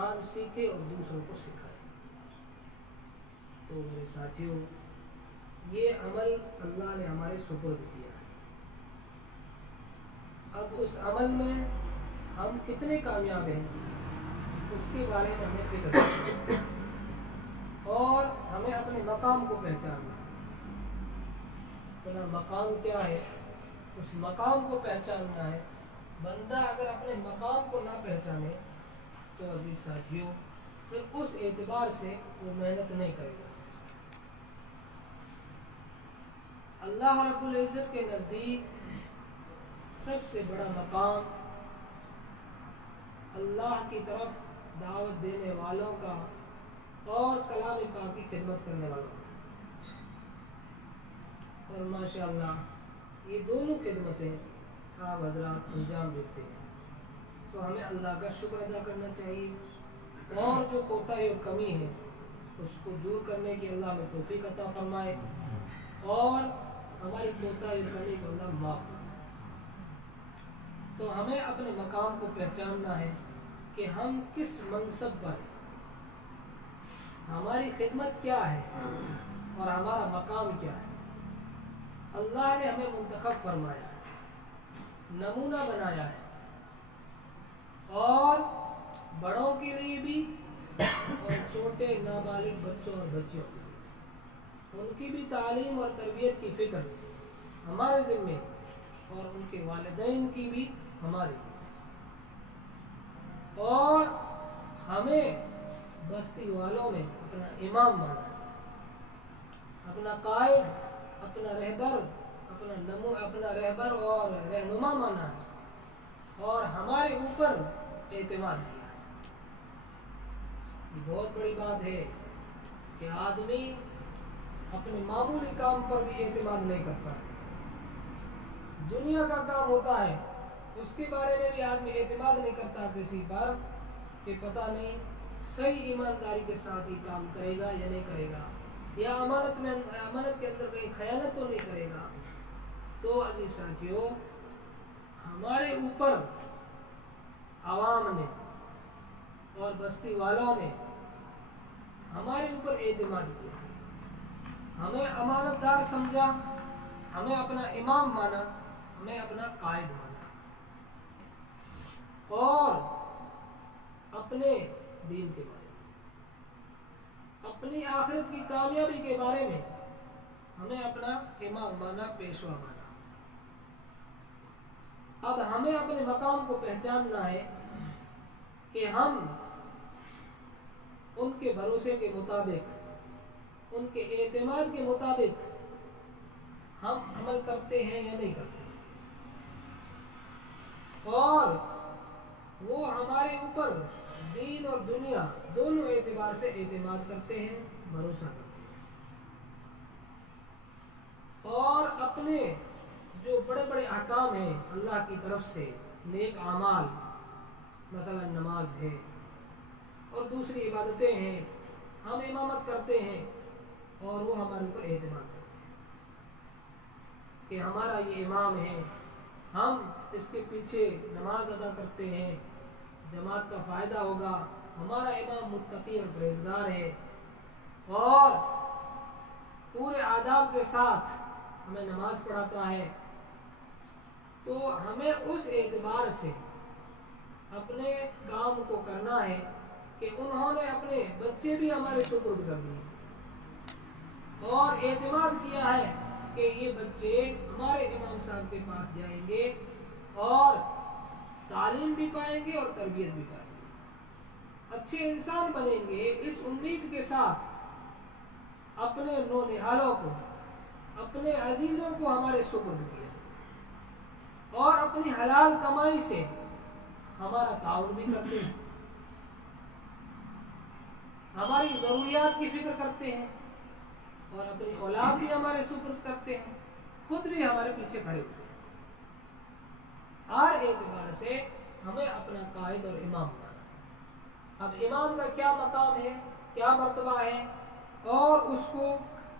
कुरान सीखे और दूसरों को सिखाए। तो मेरे साथियों, ये अमल अल्लाह ने हमारे सुपुर्द किया है। अब उस अमल में हम कितने कामयाब हैं उसके बारे में हमें फिक्र करना है और हमें अपने मकाम को पहचानना है। अपना मकाम क्या है, उस मकाम को पहचानना है। बंदा अगर अपने मकाम को ना पहचाने तो अजीज साथियों फिर उस एतबार से वो मेहनत नहीं करेगा। अल्लाह रब्बुल इज़्ज़त के नज़दीक सबसे बड़ा मकाम अल्लाह की तरफ दावत देने वालों का और कलाम पाक की खिदमत करने वालों का। और माशाअल्लाह ये दोनों खिदमतें आप हज़रात अंजाम देते हैं, तो हमें अल्लाह का शुक्र अदा करना चाहिए और जो कोताही और कमी है उसको दूर करने की अल्लाह में तौफीक अता फरमाए और हमारी कोताही और कमी को अल्लाह माफ़ फरमाए। तो हमें अपने मकाम को पहचानना है कि हम किस मनसब पर हैं, हमारी खिदमत क्या है और हमारा मकाम क्या है। अल्लाह ने हमें मुंतखब फरमाया, नमूना बनाया है और बड़ों के लिए भी और छोटे नाबालिग बच्चों और बच्चियों के लिए उनकी भी तालीम और तरबियत की फ़िक्र हमारे ज़िम्मे और उनके वालिदैन की भी हमारे ज़िम्मे। और हमें बस्ती वालों में अपना इमाम माना है, अपना कायद, अपना रहबर, अपना रहबर और रहनुमा माना है और हमारे ऊपर एतमाद किया है। ये बहुत बड़ी बात है कि आदमी अपने मामूली काम पर भी एतमाद नहीं करता है। दुनिया का काम होता है उसके बारे में भी आदमी एतमाद नहीं करता किसी पर कि पता नहीं सही ईमानदारी के साथ ही काम करेगा या नहीं करेगा, या अमानत के अंदर कहीं खयानत तो नहीं करेगा। तो अजीज साथियों, हमारे ऊपर आवाम ने और बस्ती वालों ने हमारे ऊपर एतमाद किया, हमें अमानतदार समझा, हमें अपना इमाम माना, हमें अपना कायद माना और अपने दीन के बारे में, अपनी आखिरत की कामयाबी के बारे में हमें अपना इमाम माना, पेशवा माना। अब हमें अपने मकाम को पहचानना है कि हम उनके भरोसे के मुताबिक, उनके एतमाद के मुताबिक हम अमल करते हैं या नहीं करते, और वो हमारे ऊपर दीन और दुनिया दोनों एतबार से एतमाद करते हैं, भरोसा करते हैं। और अपने जो बड़े बड़े अहकाम हैं अल्लाह की तरफ से, नेक आमाल मसलन नमाज है और दूसरी इबादतें हैं, हम इमामत करते हैं और वो हमारे ऊपर एतमाद करते हैं कि हमारा ये इमाम है, हम इसके पीछे नमाज अदा करते हैं, जमात का फ़ायदा होगा, हमारा इमाम मुत्तकी और परहेज़गार है और पूरे आदाब के साथ हमें नमाज पढ़ाता है। तो हमें उस एतबार से अपने काम को करना है कि उन्होंने अपने बच्चे भी हमारे सुपुर्द कर दिए और एतमाद किया है कि ये बच्चे हमारे इमाम साहब के पास जाएंगे और तालीम भी पाएंगे और तरबियत भी पाएंगे, अच्छे इंसान बनेंगे। इस उम्मीद के साथ अपने नौनिहालों को, अपने अजीज़ों को हमारे सुपुर्द किया और अपनी हलाल कमाई से हमारा ताउन भी करते हैं, हमारी ज़रूरियात की फिक्र करते हैं और अपनी औलाद भी हमारे सुपुर्द करते हैं, खुद भी हमारे पीछे खड़े होते हैं। हर एतबार से हमें अपना कायद और इमाम माना। अब इमाम का क्या मकाम है, क्या मर्तबा है और उसको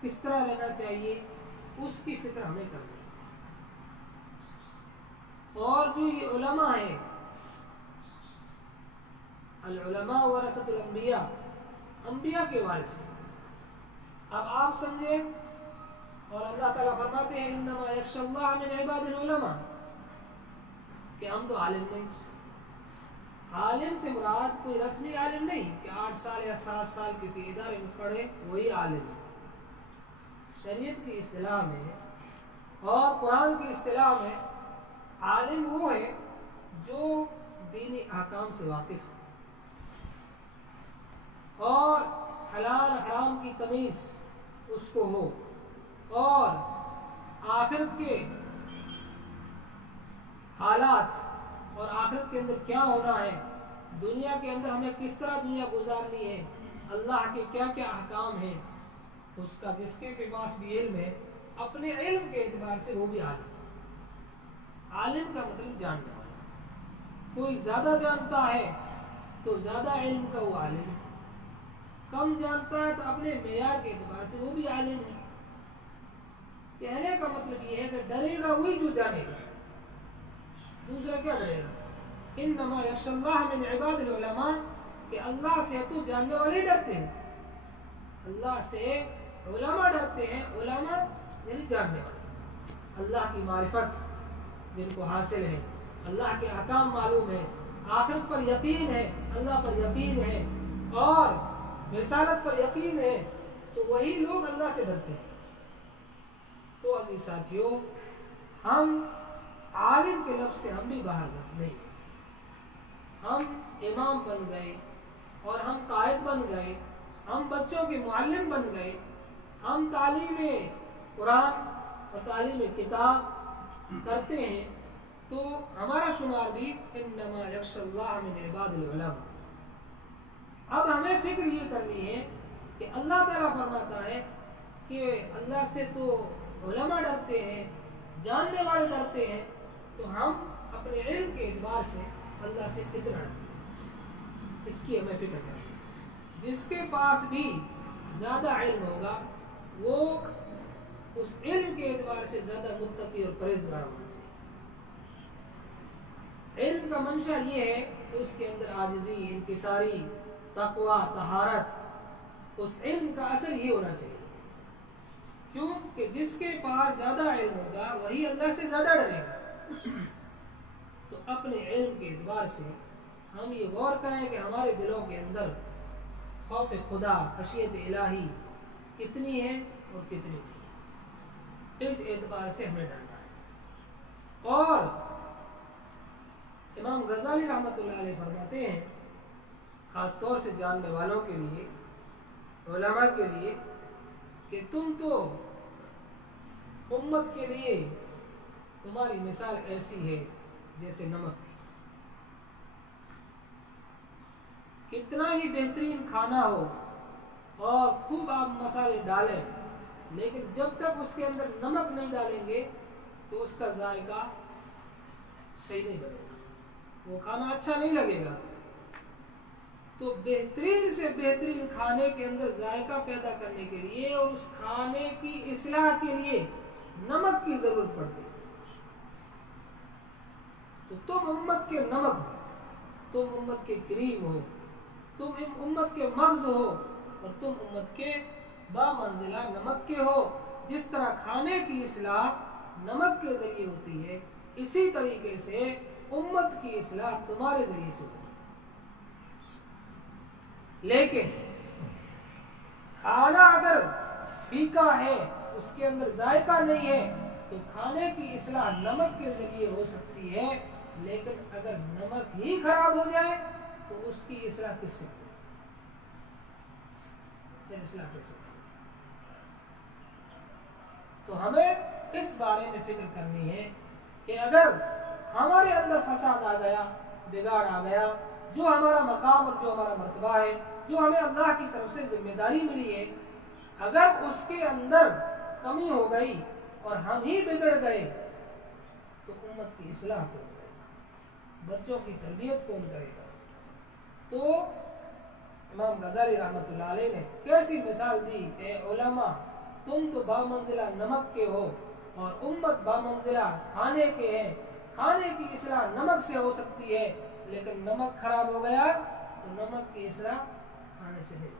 किस तरह रहना चाहिए, उसकी फिक्र हमें करनी है। और जो ये उलमा है العلماء ورثۃ الانبیاء، انبیاء کے وارث ہیں۔ اب آپ سمجھے، اور اللہ تعالیٰ فرماتے ہیں انما یخشی اللہ من عباد العلماء، کہ ہم تو عالم نہیں۔ عالم سے مراد کوئی رسمی عالم نہیں کہ 8 سال یا 7 سال کسی ادارے میں پڑھے وہی عالم ہے۔ شریعت کی اصطلاح میں اور قرآن کی اصطلاح میں عالم وہ ہے جو دینی احکام سے واقف ہو اور حلال حرام کی تمیز اس کو ہو، اور آخرت کے حالات اور آخرت کے اندر کیا ہونا ہے، دنیا کے اندر ہمیں کس طرح دنیا گزارنی ہے، اللہ کے کیا کیا احکام ہیں، اس کا جس کے پاس بھی علم ہے اپنے علم کے اعتبار سے وہ بھی عالم۔ عالم کا مطلب جاننے والا، کوئی زیادہ جانتا ہے تو زیادہ علم کا وہ عالم ہے، کم جانتا ہے تو اپنے معیار کے اعتبار سے وہ بھی عالم ہے۔ کہنے کا مطلب یہ ہے کہ ڈرے گا وہی جو جانے گا، دوسرا کیا ڈرے گا؟ انما یخشی اللہ من عباد العلماء، کہ اللہ سے تو جاننے والے ڈرتے ہیں، اللہ سے علماء ڈرتے ہیں۔ علماء یعنی جاننے والے، اللہ کی معرفت جن کو حاصل ہے، اللہ کے احکام معلوم ہے، آخرت پر یقین ہے، اللہ پر یقین ہے اور رسالت پر یقین ہے، تو وہی لوگ اللہ سے ڈرتے ہیں۔ تو عزیز ساتھیوں، ہم عالم کے لفظ سے ہم بھی باہر نہیں، ہم امام بن گئے اور ہم قائد بن گئے، ہم بچوں کے معلم بن گئے، ہم تعلیم قرآن اور تعلیم کتاب کرتے ہیں، تو ہمارا شمار بھی انما یخشی اللہ من عباد العلماء۔ اب ہمیں فکر یہ کرنی ہے کہ اللہ تعالیٰ فرماتا ہے کہ اللہ سے تو علماء ڈرتے ہیں، جاننے والے ڈرتے ہیں، تو ہم اپنے علم کے اعتبار سے اللہ سے کتنا ڈرتے ہیں، اس کی ہمیں فکر کرنی ہے۔ جس کے پاس بھی زیادہ علم ہوگا وہ اس علم کے اعتبار سے زیادہ متقی اور پرہیزگار ہونا چاہیے۔ علم کا منشا یہ ہے کہ اس کے اندر عاجزی، انکساری، تقوی، طہارت، اس علم کا اثر یہ ہونا چاہیے۔ کیوں کہ جس کے پاس زیادہ علم ہوگا وہی اللہ سے زیادہ ڈرے گا۔ تو اپنے علم کے اعتبار سے ہم یہ غور کریں کہ ہمارے دلوں کے اندر خوف خدا، خشیت الہی کتنی ہے اور کتنی نہیں، اس اعتبار سے ہمیں ڈرنا ہے۔ اور امام غزالی رحمۃ اللہ علیہ فرماتے ہیں، خاص طور سے جاننے والوں کے لیے، علماء کے لیے، کہ تم تو امت کے لیے تمہاری مثال ایسی ہے جیسے نمک کی۔ کتنا ہی بہترین کھانا ہو اور خوب آپ مسالے ڈالیں، لیکن جب تک اس کے اندر نمک نہیں ڈالیں گے تو اس کا ذائقہ صحیح نہیں بنے گا، وہ کھانا اچھا نہیں لگے گا۔ تو بہترین سے بہترین کھانے کے اندر ذائقہ پیدا کرنے کے لیے اور اس کھانے کی اصلاح کے لیے نمک کی ضرورت پڑتی ہے۔ تو تم امت کے نمک ہو، تم امت کے کریم ہو، تم امت کے مغز ہو، اور تم امت کے بامنزلہ نمک کے ہو۔ جس طرح کھانے کی اصلاح نمک کے ذریعے ہوتی ہے، اسی طریقے سے امت کی اصلاح تمہارے ذریعے سے ہوتی ہے۔ لیکن کھانا اگر پھیکا ہے، اس کے اندر ذائقہ نہیں ہے، تو کھانے کی اصلاح نمک کے ذریعے ہو سکتی ہے، لیکن اگر نمک ہی خراب ہو جائے تو اس کی اصلاح کس سے ہوگی؟ پھر اصلاح کیسے ہوگی؟ تو ہمیں اس بارے میں فکر کرنی ہے کہ اگر ہمارے اندر فساد آ گیا، بگاڑ آ گیا، جو ہمارا مقام اور جو ہمارا مرتبہ ہے، جو ہمیں اللہ کی طرف سے ذمہ داری ملی ہے، اگر اس کے اندر کمی ہو گئی اور ہم ہی بگڑ گئے تو امت کی اصلاح کون کرے گا؟ بچوں کی تربیت کون کرے گا؟ تو امام غزالی رحمۃ اللہ علیہ نے کیسی مثال دی، اے علماء تم تو بامنزلہ نمک کے ہو اور امت بامنزلہ کھانے کے ہیں۔ کھانے کی اصلاح نمک سے ہو سکتی ہے، لیکن نمک خراب ہو گیا تو نمک کی اسرا کھانے سے نہیں،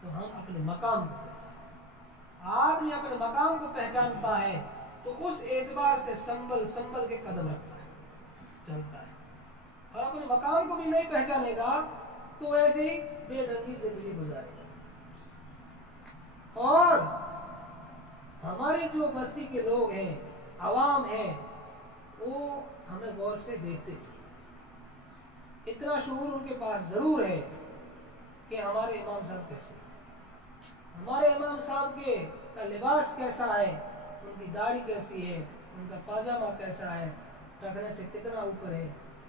تو ہم اپنے مقام کو پہچان، آدمی اپنے مقام کو پہچانتا ہے تو اس اعتبار سے سنبھل کے قدم رکھتا ہے، چلتا ہے، اور اپنے مقام کو بھی نہیں پہچانے گا تو ایسے ہی بے ڈھنگی زندگی گزارے گا۔ اور ہمارے جو بستی کے لوگ ہیں، عوام ہیں، وہ ہمیں غور سے دیکھتے ہیں، اتنا شعور ان کے پاس ضرور ہے کہ ہمارے امام صاحب کیسے ہیں، ہمارے امام صاحب کا لباس کیسا ہے، ان کی داڑھی کیسی ہے، ان کا پاجامہ کیسا ہے، ٹخنے سے کتنا اوپر ہے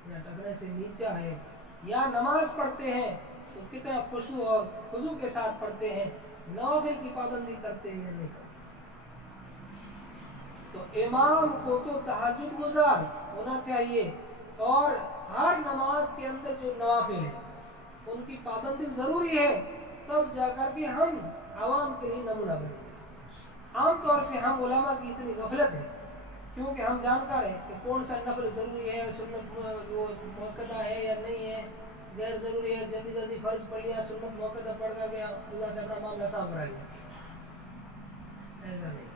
یا ٹخنے سے نیچا ہے، یا نماز پڑھتے ہیں تو کتنا خشوع اور خضوع کے ساتھ پڑھتے ہیں، نوافل کی پابندی کرتے ہیں یا نہیں کرتے۔ تو امام کو تو تہجد گزار ہونا چاہیے، اور ہر نماز کے اندر جو نوافل ہیں ان کی پابندی ضروری ہے، تب جا کر کے ہم عوام کے لیے نمونہ بنیں گے۔ عام طور سے ہم علماء کی اتنی غفلت ہے، کیونکہ ہم جانکار ہیں کہ کون سا نفل ضروری ہے، سنت جو موقدہ ہے یا نہیں ہے، غیر ضروری ہے، جلدی فرض پڑھ لیا، سنت موقدہ پڑھ کر گیا، اللہ سے اپنا معاملہ صاف کرا لیا۔ ایسا نہیں،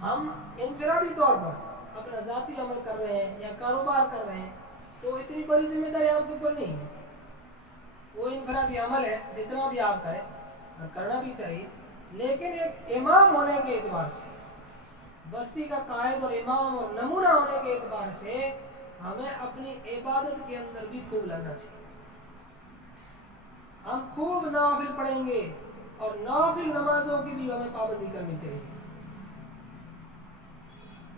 ہم انفرادی طور پر اپنا ذاتی عمل کر رہے ہیں یا کاروبار کر رہے ہیں تو اتنی بڑی ذمہ داری آپ کے اوپر نہیں ہے، وہ انفرادی عمل ہے، جتنا بھی آپ کریں اور کرنا بھی چاہیے، لیکن ایک امام ہونے کے اعتبار سے، بستی کا قائد اور امام اور نمونہ ہونے کے اعتبار سے ہمیں اپنی عبادت کے اندر بھی خوب لگنا چاہیے۔ ہم خوب نوافل پڑھیں گے اور نوافل نمازوں کی بھی ہمیں پابندی کرنی چاہیے،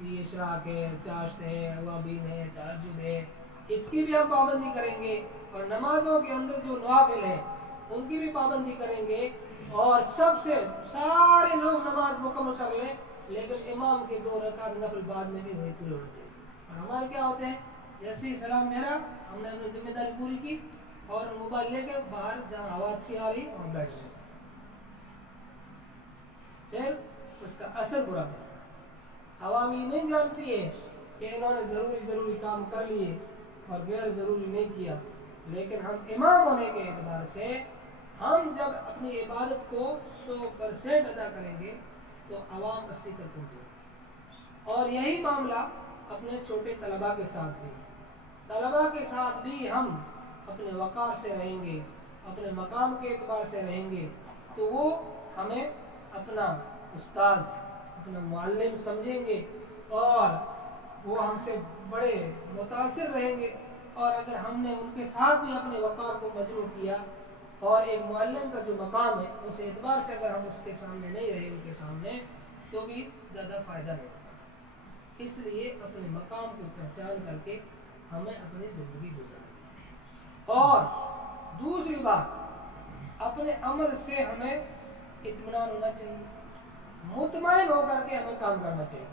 یہ اشراق ہے، چاشت ہے، اوابین ہے، تہجد ہے، اس کی بھی ہم پابندی کریں گے، اور نمازوں کے اندر جو نوافل ہیں ان کی بھی پابندی کریں گے، اور سارے لوگ نماز مکمل کر لیں لیکن امام کے 2 رکعت نفل بعد میں بھی وہی پورے ہونے چاہیے۔ اور ہمارے کیا ہوتے ہیں، جیسے ہی سلام میرا، ہم نے اپنی ذمہ داری پوری کی اور موبائل لے کے باہر جہاں آواز سی آ رہی اور بیٹھ گئے، پھر اس کا اثر برا پڑتا ہے۔ عوام یہ نہیں جانتی ہے کہ انہوں نے ضروری کام کر لیے اور غیر ضروری نہیں کیا، لیکن ہم امام ہونے کے اعتبار سے ہم جب اپنی عبادت کو 100% ادا کریں گے تو عوام 80 تک پہنچے گی۔ اور یہی معاملہ اپنے چھوٹے طلباء کے ساتھ بھی، طلباء کے ساتھ بھی ہم اپنے وقار سے رہیں گے، اپنے مقام کے اعتبار سے رہیں گے تو وہ ہمیں اپنا استاذ، اپنا معلم سمجھیں گے، اور وہ ہم سے بڑے متاثر رہیں گے۔ اور اگر ہم نے ان کے ساتھ بھی اپنے وقار کو مجروح کیا، اور ایک معلم کا جو مقام ہے اس اعتبار سے اگر ہم اس کے سامنے نہیں رہے، ان کے سامنے، تو بھی زیادہ فائدہ نہیں ہوگا۔ اس لیے اپنے مقام کو پہچان کر کے ہمیں اپنی زندگی گزارنی ہے۔ اور دوسری بات، اپنے عمل سے ہمیں اطمینان ہونا چاہیے، مطمئن ہو کر کے ہمیں کام کرنا چاہیے،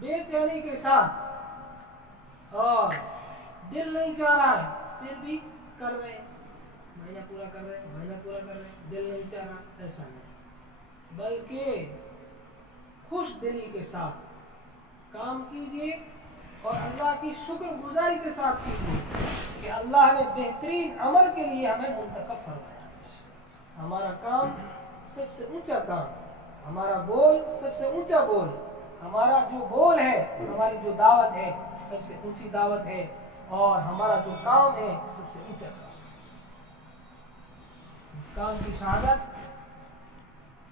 بے چینی کے ساتھ، اور دل نہیں چاہ رہا ہے پھر بھی کر رہے ہیں، مہینہ پورا کر رہے ہیں، دل نہیں چاہ رہا، ایسا نہیں، بلکہ خوش دلی کے ساتھ کام کیجیے اور اللہ کی شکر گزاری کے ساتھ کیجیے کہ اللہ نے بہترین عمل کے لیے ہمیں منتخب فرمایا۔ ہمارا کام سب سے اونچا کام، ہمارا بول سب سے اونچا بول، ہمارا جو بول ہے، ہماری جو دعوت ہے سب سے اونچی دعوت ہے، اور ہمارا جو کام ہے سب سے اونچا کام۔ اس کام کی شہادت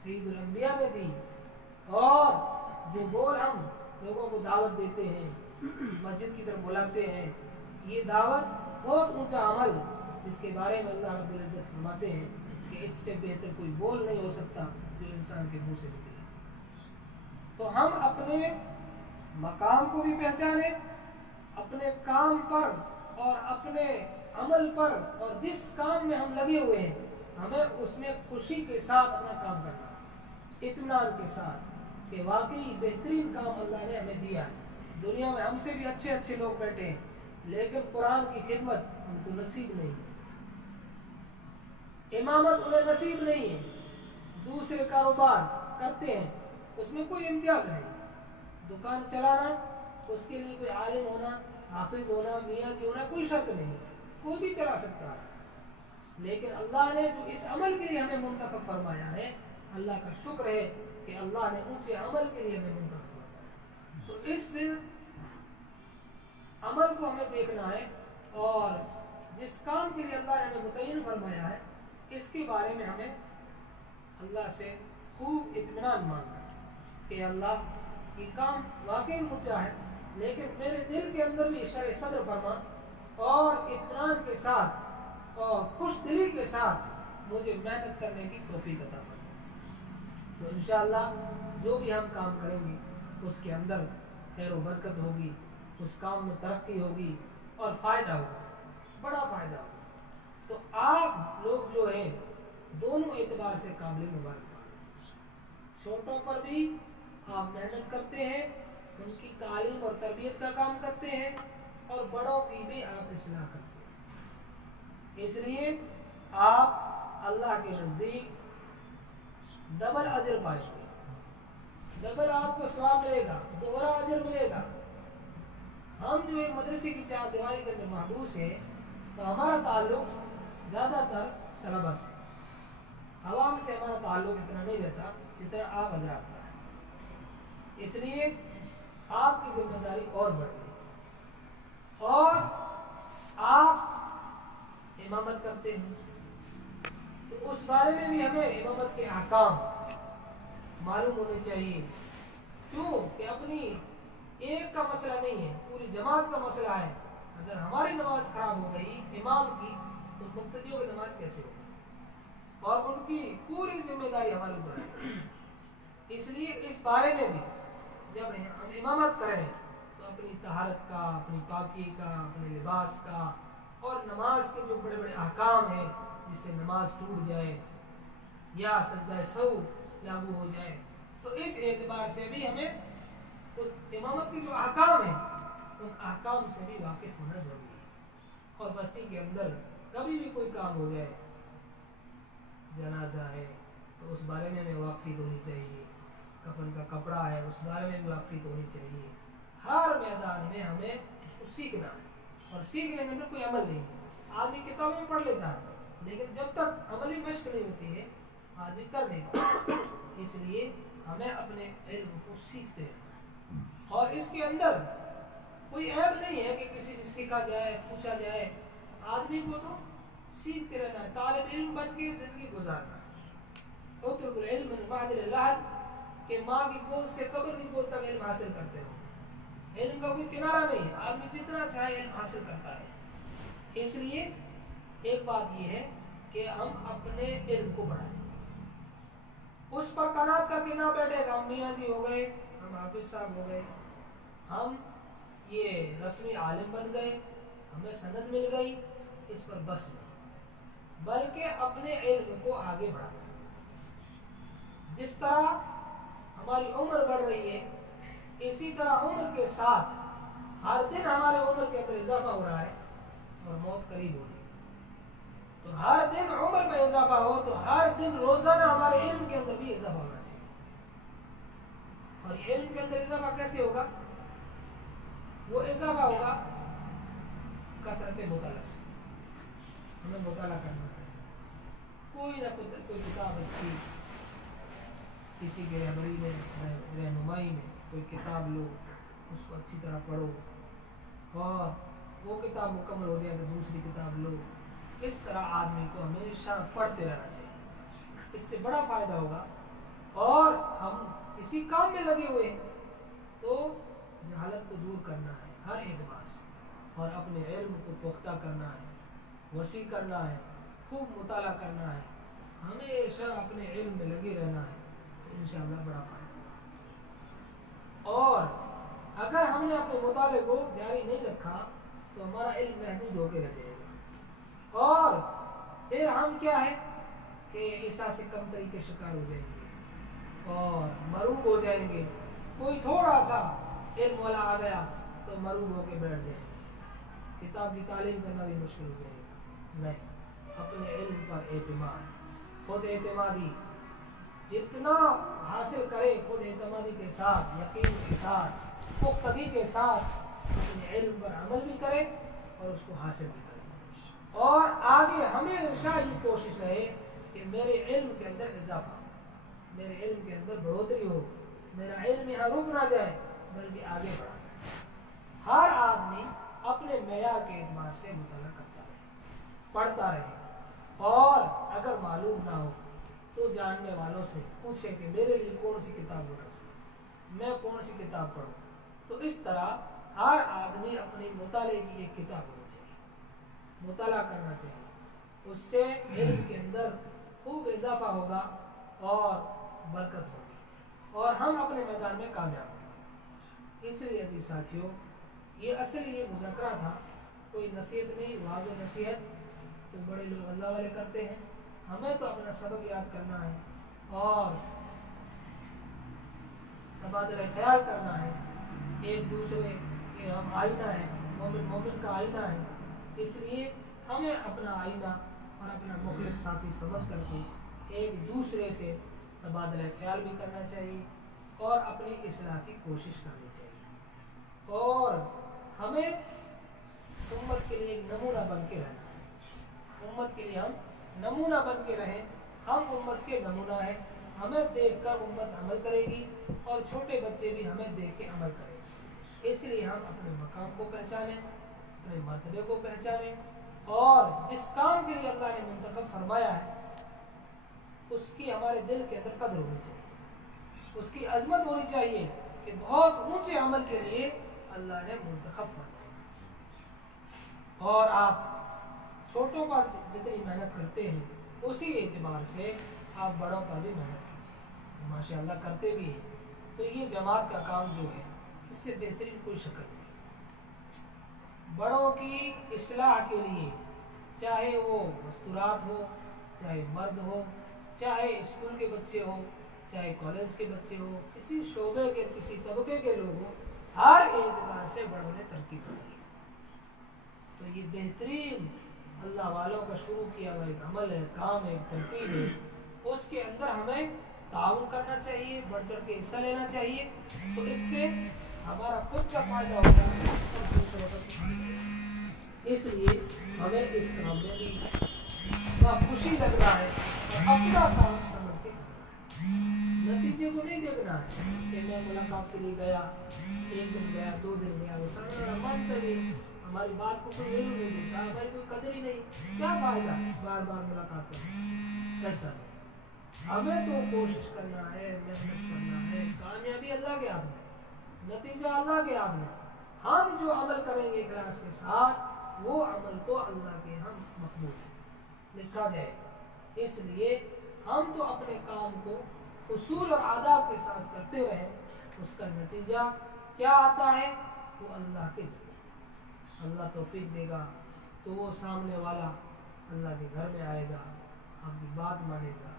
سید الانبیاء نے دی، اور جو بول ہم لوگوں کو دعوت دیتے ہیں، مسجد کی طرف بلاتے ہیں، یہ دعوت بہت اونچا عمل، جس کے بارے میں اللہ رب العزت فرماتے ہیں کہ اس سے بہتر کوئی بول نہیں ہو سکتا جو انسان کے منہ سے نکلے۔ تو ہم اپنے مقام کو بھی پہچانیں، اپنے کام پر اور اپنے عمل پر، اور جس کام میں ہم لگے ہوئے ہیں ہمیں اس میں خوشی کے ساتھ اپنا کام کرنا، اطمینان کے ساتھ کہ واقعی بہترین کام اللہ نے ہمیں دیا ہے۔ دنیا میں ہم سے بھی اچھے لوگ بیٹھے ہیں، لیکن قرآن کی خدمت ان کو نصیب نہیں ہے، امامت انہیں نصیب نہیں ہے، دوسرے کاروبار کرتے ہیں اس میں کوئی امتیاز نہیں، دکان چلانا اس کے لیے کوئی عالم ہونا हाफिज होना, मियाँ जी होना कोई शर्त नहीं, कोई भी चला सकता है। लेकिन अल्लाह ने जो इस अमल के लिए हमें मुंतखब फरमाया है, अल्लाह का शुक्र है कि अल्लाह ने ऊंचे अमल के लिए हमें मुंतखब फरमाया। तो इस अमल को हमें देखना है और जिस काम के लिए अल्लाह ने हमें मुतय्यन फरमाया है, इसके बारे में हमें अल्लाह से खूब इत्मीनान मांगना है कि अल्लाह ये काम वाकई ऊंचा है, लेकिन मेरे दिल के अंदर भी शर सद्र फरमा और इत्मीनान के साथ और खुश दिली के साथ मुझे मेहनत करने की तौफीक अता फरमा। तो इंशाअल्लाह जो भी हम काम करेंगे उसके अंदर खैर व बरकत होगी, उस काम में तरक्की होगी और फ़ायदा होगा, बड़ा फ़ायदा होगा। तो आप लोग जो हैं दोनों एतबार से काबिल मुबारकबाद। छोटों पर भी आप मेहनत करते हैं, उनकी तालीम और तरबियत का काम करते हैं और बड़ों की भी आप इस्लाह करते हैं। इसलिए आप अल्लाह के नज़दीक डबल अजर पाएंगे, डबल आपको सवाब मिलेगा, दोहरा अजर मिलेगा। हम जो एक मदरसे की चार दीवारी के अंदर महबूस है, तो हमारा ताल्लुक ज़्यादातर तलबा से, आवाम से हमारा ताल्लुक इतना नहीं रहता जितना आप हजरात का है। इसलिए आपकी जिम्मेदारी और बढ़ गई और आप इमामत करते हैं, तो उस बारे में भी हमें इमामत के अहकाम मालूम होने चाहिए। क्यों कि अपनी एक का मसला नहीं है, पूरी जमात का मसला है। अगर हमारी नमाज खराब हो गई इमाम की, तो मुक्तदियों की नमाज कैसे होगी, और उनकी पूरी जिम्मेदारी हमारे ऊपर है। इसलिए इस बारे में भी जब हम इमामत करें तो अपनी तहारत का, अपनी पाकी का, अपने लिबास का और नमाज के जो बड़े बड़े अहकाम हैं जिससे नमाज टूट जाए या सजदा सौ लागू हो जाए, तो इस एतबार से भी हमें तो इमामत के जो अहकाम हैं उन अहकाम से भी वाकिफ होना ज़रूरी है। और बस्ती के अंदर कभी भी कोई काम हो जाए, जनाजा है तो उस बारे में हमें वाकिफ होनी चाहिए, कफन का कपड़ा है उस बारे में भी वाकिफ होनी चाहिए। हर मैदान में हमें उसको सीखना है और सीखने के अंदर कोई अमल नहीं है। आदमी किताबों में पढ़ लेता है, लेकिन जब तक अमली मश्क नहीं होती है आदमी कर नहीं पाता। इसलिए हमें अपने इल्म को सीखते रहना, और इसके अंदर कोई ऐब नहीं है कि किसी से सीखा जाए, पूछा जाए। आदमी को तो सीखते रहना है, तालिब इल्म बन के जिंदगी गुजारना है। उतरुकुल इल्म मिन महदिल लहद, कि माँ की गोद से कब्र की गोद तक इल्म हासिल करते हो। इल्म का कोई किनारा नहीं है, आदमी जितना चाहे इल्म हासिल करता है। इसलिए एक बात यह है कि हम अपने इल्म को बढ़ाएं, उस पर कनात करके ना बैठेगा। हम मियाँ जी हो गए, हम हाफिज साहब हो गए, हम ये रस्मी आलिम बन गए, हमें सनद मिल गई, इस पर बस नहीं, बल्कि अपने इल्म को आगे बढ़ाना। जिस तरह हमारी उम्र बढ़ रही है, इसी तरह उम्र के साथ हर दिन हमारे उम्र के अंदर इजाफा हो रहा है और मौत करीब हो रही है। तो हर दिन उम्र में इजाफा हो तो हर दिन रोजाना हमारे इल्म के अंदर भी इजाफा होना चाहिए। और इल्म के अंदर इजाफा कैसे होगा? वो इजाफा होगा कसरत मुताला से। हमें मुताला करना है, कोई ना कोई किताब अच्छी, किसी के रहबरी में, रहनुमाई में कोई किताब लो, उसको अच्छी तरह पढ़ो, और वो किताब मुकम्मल हो जाए तो दूसरी किताब लो। इस तरह आदमी को हमेशा पढ़ते रहना चाहिए, इससे बड़ा फ़ायदा होगा। और हम इसी काम में लगे हुए तो जहालत को दूर करना है हर एतबार से, और अपने इल्म को पुख्ता करना है, वसी करना है, खूब मुताला करना है, हमेशा अपने इल्म में लगे रहना है, तो इंशाअल्लाह बड़ा फ़ायदा। और अगर हमने अपने मुताले को जारी नहीं रखा तो हमारा इल्म महदूद होकर रह जाएगा, और फिर हम क्या है कि ईसा से कम तरीके शिकार हो जाएंगे और मरूब हो जाएंगे। कोई थोड़ा सा इल्म वाला आ गया तो मरूब होकर बैठ जाएंगे, किताब की तालीम करना भी मुश्किल हो जाएगा। नहीं, अपने इल्म पर एतमाद, खुद एतमादी जितना हासिल करे, खुद एतमादी के साथ, यकीन के साथ, पुख्तगी के साथ, अपने इल्म पर अमल भी करे और उसको हासिल भी करे। और आगे हमेशा ये कोशिश रहे कि मेरे इल्म के अंदर इजाफा, मेरे इल्म के अंदर बढ़ोतरी हो, मेरा इल्म यहाँ रुक ना जाए बल्कि आगे बढ़ा जाए। हर आदमी अपने मेयार के एतबार से मुताला करता रहे, पढ़ता रहे, और अगर मालूम ना हो तो जानने वालों से पूछे कि मेरे लिए कौन सी किताब मुनासिब, मैं कौन सी किताब पढ़ूं। तो इस तरह हर आदमी अपनी मुताले की एक किताब होनी चाहिए, मुताला करना चाहिए, उससे इल्म के अंदर खूब इजाफा होगा और बरकत होगी और हम अपने मैदान में कामयाब होंगे। इसलिए अजीज साथियों, ये असल ये मुज़ाकरा था, कोई नसीहत नहीं, वाज़ व नसीहत तो बड़े लोग अल्लाह वाले करते हैं। हमें तो अपना सबक याद करना है और तबादला ख्याल करना है, एक दूसरे के हम आईना है, मोमिन मोमिन का आईना है, इसलिए हमें अपना आईना और अपना मुखलिस साथी समझ करके एक दूसरे से तबादला ख्याल भी करना चाहिए और अपनी इस्लाह की कोशिश करनी चाहिए। और हमें उम्मत के लिए एक नमूना बन के रहना है, उम्मत के लिए हम नमूना बन के रहें। हम उम्मत के नमूना हैं, हमें देख कर उम्मत अमल करेगी और छोटे बच्चे भी हमें देख के अमल करेंगे। इसलिए हम अपने मकाम को पहचानें, अपने मर्तबे को पहचानें और जिस काम के लिए अल्लाह ने मुंतखब फरमाया है उसकी हमारे दिल के अंदर कदर होनी चाहिए, उसकी अजमत होनी चाहिए कि बहुत ऊंचे अमल के लिए अल्लाह ने मुंतखब फरमाया। और आप छोटों पर जितनी मेहनत करते हैं उसी एतबार से आप बड़ों पर भी मेहनत कीजिए, माशाअल्लाह करते भी हैं। तो ये जमात का काम जो है इससे बेहतरीन कोई शक्ल नहीं। बड़ों की इस्लाह के लिए चाहे वो मस्तूरात हो, चाहे मर्द हो, चाहे स्कूल के बच्चे हो, चाहे कॉलेज के बच्चे हो, किसी शोबे के किसी तबके के लोग हो, हर एतबार से बड़ों ने तरक्की बनाई। तो ये बेहतरीन अल्लाह वालों का शुरू किया हुआ एक अमल है, काम है, तरतीब है, उसके अंदर हमें ताउन करना चाहिए, बढ़ चढ़ के हिस्सा लेना चाहिए। तो इससे हमारा खुद का फायदा होगा और दूसरों का फायदा। इसलिए हमें इस काम में भी खुशी लग रहा है और अपना काम समझ के करना है, नतीजे को नहीं देखना है कि मैं मुलाकात के लिए गया, एक दिन गया, 2 दिन गया, वो सारा मानता नहीं, हमारी बात को कोई वैल्यू नहीं देता, हमारी कोई कदर ही नहीं, क्या फायदा बार बार मुलाकात करना। ऐसा नहीं, हमें तो कोशिश करना है, मेहनत करना है, कामयाबी अल्लाह के हाथ में, नतीजा अल्लाह के हाथ में। हम जो अमल करेंगे इखलास के साथ वो अमल तो अल्लाह के यहाँ मकबूल है, लिखा जाएगा। इसलिए हम तो अपने काम को उसूल और आदाब के साथ करते रहे, उसका नतीजा क्या आता है वो अल्लाह के जरिए। अल्लाह तौफीक देगा तो वो सामने वाला अल्लाह के घर में आएगा, आपकी बात मानेगा।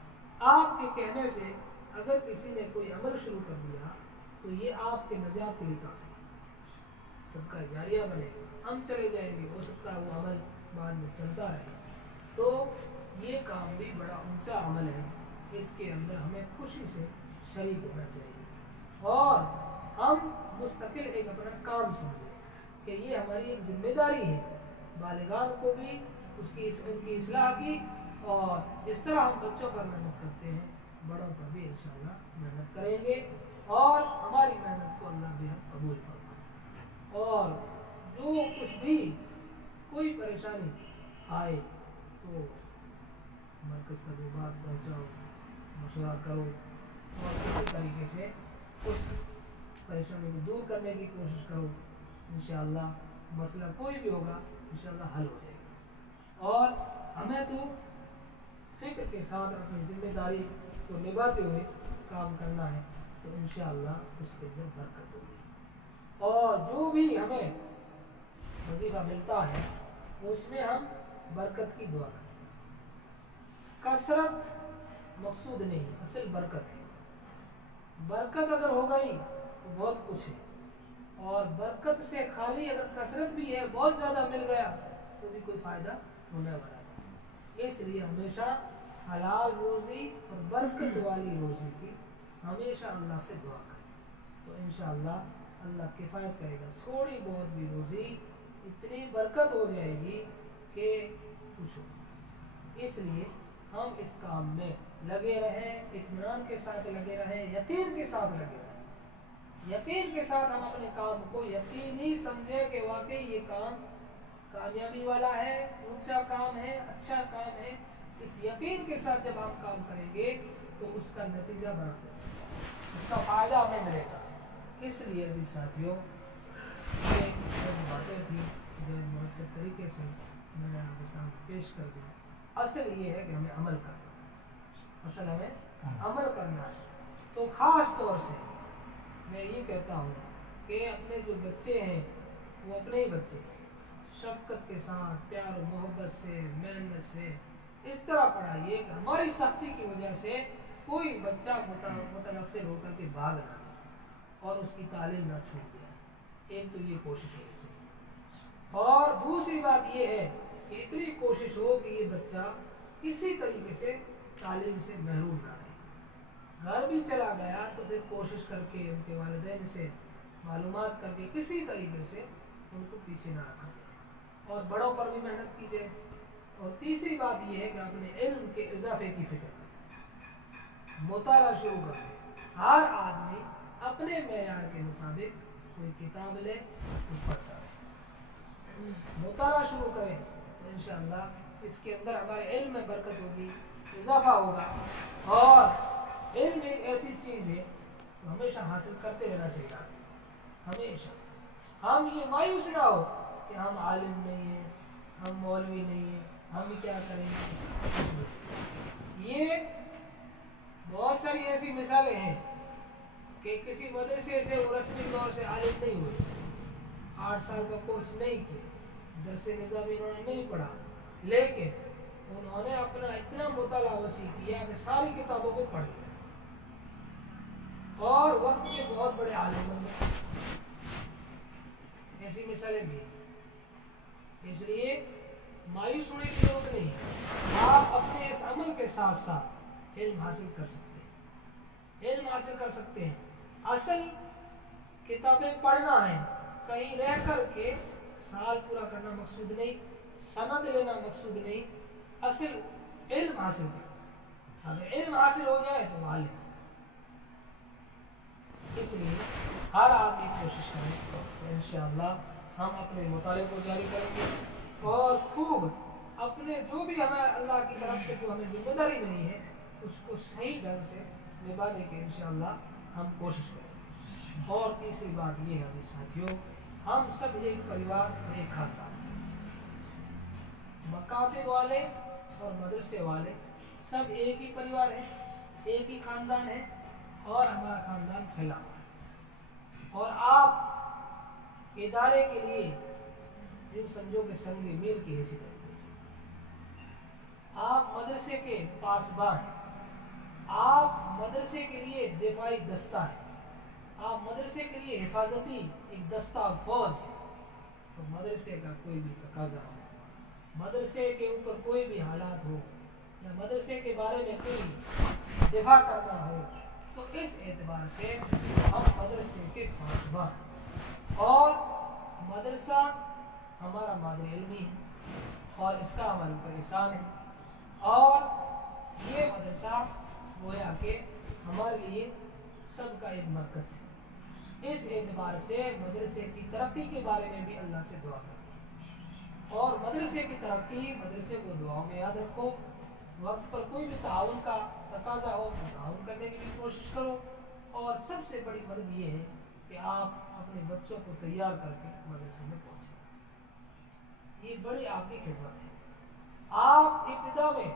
आपके कहने से अगर किसी ने कोई अमल शुरू कर दिया तो ये आपके नजात के लिए काफी, सबका जारिया बनेगा, हम चले जाएंगे, हो सकता है वो अमल बाद में चलता रहे। तो ये काम भी बड़ा ऊंचा अमल है, इसके अंदर हमें खुशी से शरीक होना चाहिए और हम मुस्तकिल एक अपना काम समझें कि ये हमारी एक जिम्मेदारी है, बालिगान को भी उनकी इस्लाह की, और जिस तरह हम बच्चों पर मेहनत करते हैं बड़ों पर भी इंशाअल्लाह मेहनत करेंगे और हमारी मेहनत को अल्लाह बेहद कबूल फरमाए। और जो कुछ भी कोई परेशानी आए तो मरकज़ तक बात पहुँचाओ, मशवरा करो और किसी तरीके से उस परेशानी को दूर करने की कोशिश करो। इंशाअल्लाह मसला कोई भी होगा इंशाअल्लाह हल हो जाएगा। और हमें तो फिक्र के साथ अपनी जिम्मेदारी को निभाते हुए काम करना है, तो इंशाअल्लाह उसके अंदर बरकत होगी। और जो भी हमें वजीफा मिलता है उसमें हम बरकत की दुआ करें। कसरत मकसूद नहीं, असल बरकत है। बरकत अगर हो गई तो बहुत कुछ है, और बरकत से खाली अगर कसरत भी है, बहुत ज़्यादा मिल गया तो भी कोई फ़ायदा होने वाला नहीं। इसलिए हमेशा हलाल रोज़ी और बरकत वाली रोज़ी की हमेशा अल्लाह से दुआ करें, तो इंशाअल्लाह अल्लाह किफ़ायत करेगा, थोड़ी बहुत भी रोज़ी इतनी बरकत हो जाएगी कि पूछो। इसलिए हम इस काम में लगे रहें, इत्मीनान के साथ लगे रहें, यकीन के साथ लगे रहें। यकीन के साथ हम अपने काम को यकीनी समझें कि वाकई ये काम कामयाबी वाला है, ऊंचा काम है, अच्छा काम है। इस यकीन के साथ जब हम काम करेंगे तो उसका नतीजा बराबर, उसका फायदा हमें मिलेगा। इसलिए अभी साथियों, ये जो बातें थी जो मुरतब तरीके से मैंने आपके सामने पेश कर दिया, असल ये है कि हमें अमल करना, असल हमें अमल करना है। तो ख़ास तौर से मैं ये कहता हूँ कि अपने जो बच्चे हैं वो अपने ही बच्चे शफ़क़त के साथ, प्यार और मोहब्बत से, मेहनत से इस तरह पढ़ाइए कि हमारी सख्ती की वजह से कोई बच्चा मुतनफ़िर होकर के भाग ना और उसकी तालीम ना छूट जाए। एक तो ये कोशिश होनी चाहिए, और दूसरी बात ये है कि इतनी कोशिश हो कि ये बच्चा किसी तरीके से तालीम से महरूम ना रहे। घर भी चला गया तो फिर कोशिश करके उनके वालिदैन से मालूमात करके किसी तरीके से उनको पीछे ना रखा जाए, और बड़ों पर भी मेहनत की जाए। और तीसरी बात यह है कि अपने इल्म के इजाफे की फिक्र करें, मुताला शुरू कर दें। हर आदमी अपने मेयार के मुताबिक कोई किताब ले, उसको पढ़ता रहे, मुताला शुरू करें तो इंशाअल्लाह इसके अंदर हमारे इल्म में बरकत होगी, इजाफा होगा। और इल्म एक ऐसी चीज़ है तो हमेशा हासिल करते रहना चाहिए, हमेशा। हम ये मायूस ना हो कि हम आलिम नहीं हैं, हम मौलवी नहीं हैं, हम क्या करेंगे। ये बहुत सारी ऐसी मिसालें हैं कि किसी मदरसे से रस्मी तौर से आलिम नहीं हुए, 8 साल का कोर्स नहीं किया, दरसे निज़ामी उन्होंने नहीं पढ़ा, लेकिन उन्होंने अपना इतना मुताला वसी किया कि सारी किताबों को पढ़ लिया और वक्त के बहुत बड़े आलिम बन गए। ऐसी मिसालें भी। इसलिए मायूस होने की जरूरत नहीं है, आप अपने इस अमल के साथ साथ इल्म हासिल कर सकते हैं, इल्म हासिल कर सकते हैं। असल किताबें पढ़ना है, कहीं रह कर के साल पूरा करना मकसूद नहीं, सनद लेना मकसूद नहीं, असल इल्म हासिल करना। अगर इल्म हासिल हो जाए तो वालिद। इसलिए हर आदमी कोशिश करें तो इंशाअल्लाह हम अपने मुताले को जारी करेंगे और खूब अपने जो भी हमें अल्लाह की तरफ से जो हमें जिम्मेदारी मिली है उसको सही ढंग से निभाने की इंशाअल्लाह हम कोशिश करेंगे। और तीसरी बात ये है अजीज साथियों, हम सब एक परिवार और एक खानदान, मकातिब वाले और मदरसे वाले सब एक ही परिवार है, एक ही खानदान है, और हमारा खानदान फैला हुआ है। और आप इदारे के लिए यूँ समझो कि संगे मील की हैसियत रखते हैं। आप मदरसे के पासबान हैं, आप मदरसे के लिए दिफाई दस्ता है, आप मदरसे के लिए हिफाजती एक दस्ता फौज है। तो मदरसे का कोई भी तकाजा हो, मदरसे के ऊपर कोई भी हालात हो या मदरसे के बारे में कोई दिफा करना हो, तो इस एतबार से हम मदरसे के पासबान, और मदरसा हमारा मादर इल्मी है और इसका हमारे ऊपर एहसान है। और ये मदरसा गोया के हमारे लिए सबका एक मरकज़ है। इस एतबार से मदरसे की तरक्की के बारे में भी अल्लाह से दुआ करते हैं, और मदरसे की तरक्की, मदरसे को दुआओं में याद रखो। वक्त पर कोई भी ताउन का तकाजा हो तो ताउन करने की भी कोशिश करो। और सबसे बड़ी मदद ये है कि आप अपने बच्चों को तैयार करके मदरसे में पहुँचे, ये बड़ी आपकी खिदमत है। आप इब्तिदा में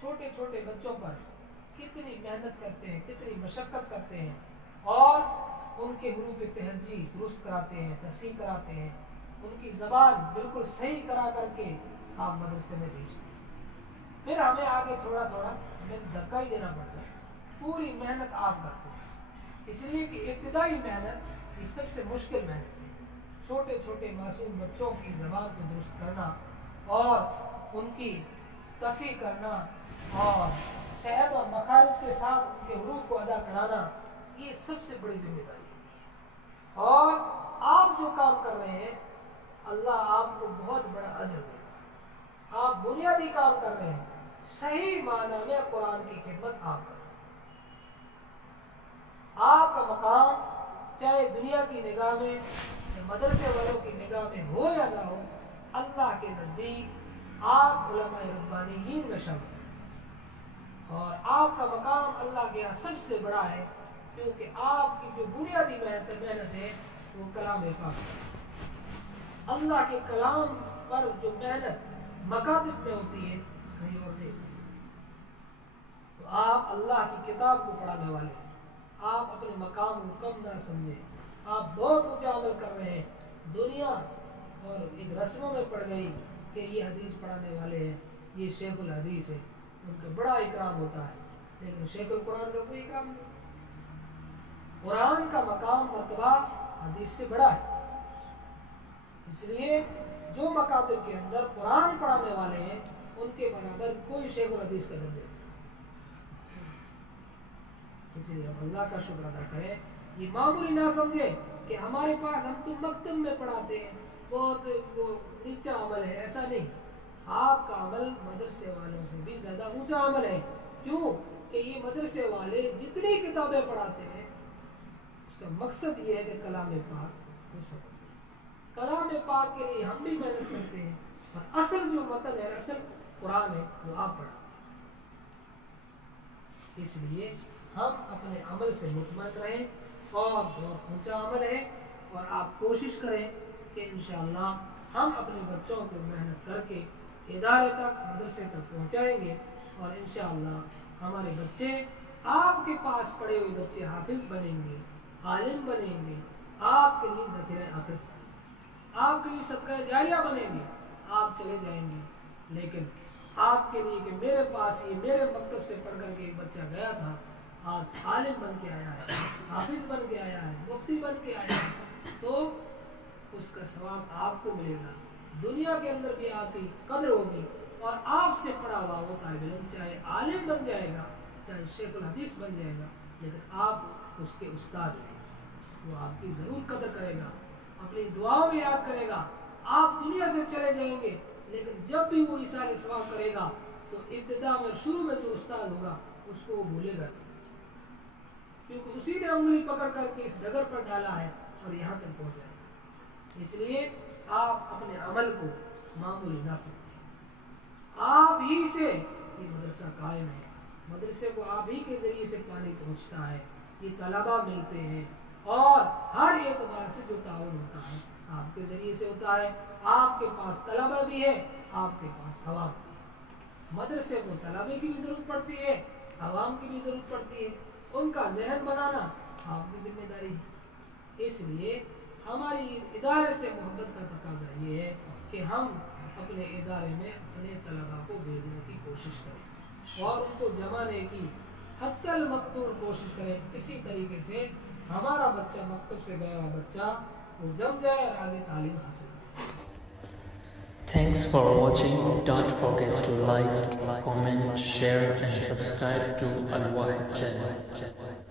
छोटे छोटे बच्चों पर कितनी मेहनत करते हैं, कितनी मशक्क़त करते हैं, और उनके हुरूफ तहज्जी दुरुस्त कराते हैं, तहसील कराते हैं, उनकी ज़बान बिल्कुल सही करा करके आप मदरसे में भेजते हैं। फिर हमें आगे थोड़ा थोड़ा हमें धक्का ही देना पड़ता है, पूरी मेहनत आप करते हैं। इसलिए कि इब्तिदाई मेहनत ये सबसे मुश्किल मेहनत है। छोटे छोटे मासूम बच्चों की ज़बान को दुरुस्त करना और उनकी तसी करना और सेहत और मखारिज के साथ उनके हुरूफ को अदा कराना, ये सबसे बड़ी जिम्मेदारी है। اور آپ جو کام کر رہے ہیں اللہ آپ کو بہت بڑا اجر دے گا. آپ بنیادی کام کر رہے ہیں, صحیح معنی میں قرآن کی خدمت آپ کر رہے ہیں. آپ کا مقام چاہے دنیا کی نگاہ میں یا مدرسے والوں کی نگاہ میں ہو یا نہ ہو, اللہ کے نزدیک آپ علماء ربانیین میں شامل ہیں. اور آپ کا مقام اللہ کے یہاں سب سے بڑا ہے, کیونکہ آپ کی جو بنیادی محنت ہے وہ کلام پاک ہے. اللہ کے کلام پر جو محنت مکاتب میں ہوتی ہے کہیں اور نہیں. تو آپ اللہ کی کتاب کو پڑھانے والے ہیں, آپ اپنے مقام کو کم نہ سمجھیں. آپ بہت اونچا عمل کر رہے ہیں. دنیا اور ایک رسموں میں پڑ گئی کہ یہ حدیث پڑھانے والے ہیں, یہ شیخ الحدیث ہے, ان کا بڑا اکرام ہوتا ہے, لیکن شیخ القرآن کا کوئی اکرام نہیں. قرآن کا مقام مرتبہ حدیث سے بڑا ہے. اس لیے جو مکاتب کے اندر قرآن پڑھانے والے ہیں ان کے برابر کوئی شیخ الحدیث کا درجہ نہیں. اس لیے ہم اللہ کا شکر ادا کریں. یہ معمولی نہ سمجھے کہ ہمارے پاس ہم تو مکتب میں پڑھاتے ہیں, بہت وہ نیچا عمل ہے. ایسا نہیں. آپ کا عمل مدرسے والوں سے بھی زیادہ اونچا عمل ہے. کیوں کہ یہ مدرسے والے جتنی کتابیں پڑھاتے ہیں اس کا مقصد یہ ہے کہ کلام پاک ہو سکے. کلام پاک کے لیے ہم بھی محنت کرتے ہیں, اور اصل جو متن ہے, اصل قرآن ہے, وہ آپ پڑھا. اس لیے ہم اپنے عمل سے مطمئن رہیں, اور بہت اونچا عمل ہے, اور آپ کوشش کریں کہ انشاءاللہ ہم اپنے بچوں کو محنت کر کے ادارے تک, مدرسے تک پہنچائیں گے, اور انشاءاللہ ہمارے بچے آپ کے پاس پڑے ہوئے بچے حافظ بنیں گے, عالم بنیں گے, آپ کے لیے ذخیرہ آخرت, آپ کے لیے صدقہ جاریہ بنیں گے. آپ چلے جائیں گے, لیکن آپ کے لیے کہ میرے پاس یہ میرے مکتب سے پڑھ کر کے ایک بچہ گیا تھا, آج عالم بن کے آیا ہے, حافظ بن کے آیا ہے, مفتی بن کے آیا ہے, تو اس کا ثواب آپ کو ملے گا. دنیا کے اندر بھی آپ کی قدر ہوگی, اور آپ سے پڑھا ہوا وہ طالب علم چاہے عالم بن جائے گا, چاہے شیخ الحدیث بن جائے گا, لیکن آپ اس کے استاد ہیں, وہ آپ کی ضرور قدر کرے گا, اپنی دعاؤں میں یاد کرے گا. آپ دنیا سے چلے جائیں گے, لیکن جب بھی وہ ایثار ثواب کرے گا تو ابتدا میں شروع میں جو استاد ہوگا اس کو وہ بھولے گا, کیونکہ اسی نے انگلی پکڑ کر کے اس ڈگر پر ڈالا ہے اور یہاں تک پہنچائے گا. اس لیے آپ اپنے عمل کو معمولی نہ سمجھیں. آپ ہی سے یہ مدرسہ قائم ہے, مدرسے کو آپ ہی کے ذریعے سے پانی پہنچتا ہے, یہ طلبہ ملتے ہیں, اور ہر اعتبار سے جو تعاون ہوتا ہے آپ کے ذریعے سے ہوتا ہے. آپ کے پاس طلبہ بھی ہے, آپ کے پاس عوام بھی ہے. مدرسے کو طلبے کی بھی ضرورت پڑتی ہے, عوام کی بھی ضرورت پڑتی ہے. ان کا ذہن بنانا آپ کی ذمہ داری ہے. اس لیے ہماری ادارے سے محبت کا تقاضا یہ ہے کہ ہم اپنے ادارے میں اپنے طلباء کو بھیجنے کی کوشش کریں, اور ان کو جمانے کی حتی المقدور کوشش کریں. کسی طریقے سے ہمارا بچہ, مکتب سے گیا ہوا بچہ, وہ جم جائے اور آگے تعلیم حاصل کرے. Thanks for watching. Don't forget to like, comment, share and subscribe to Al Wahid channel.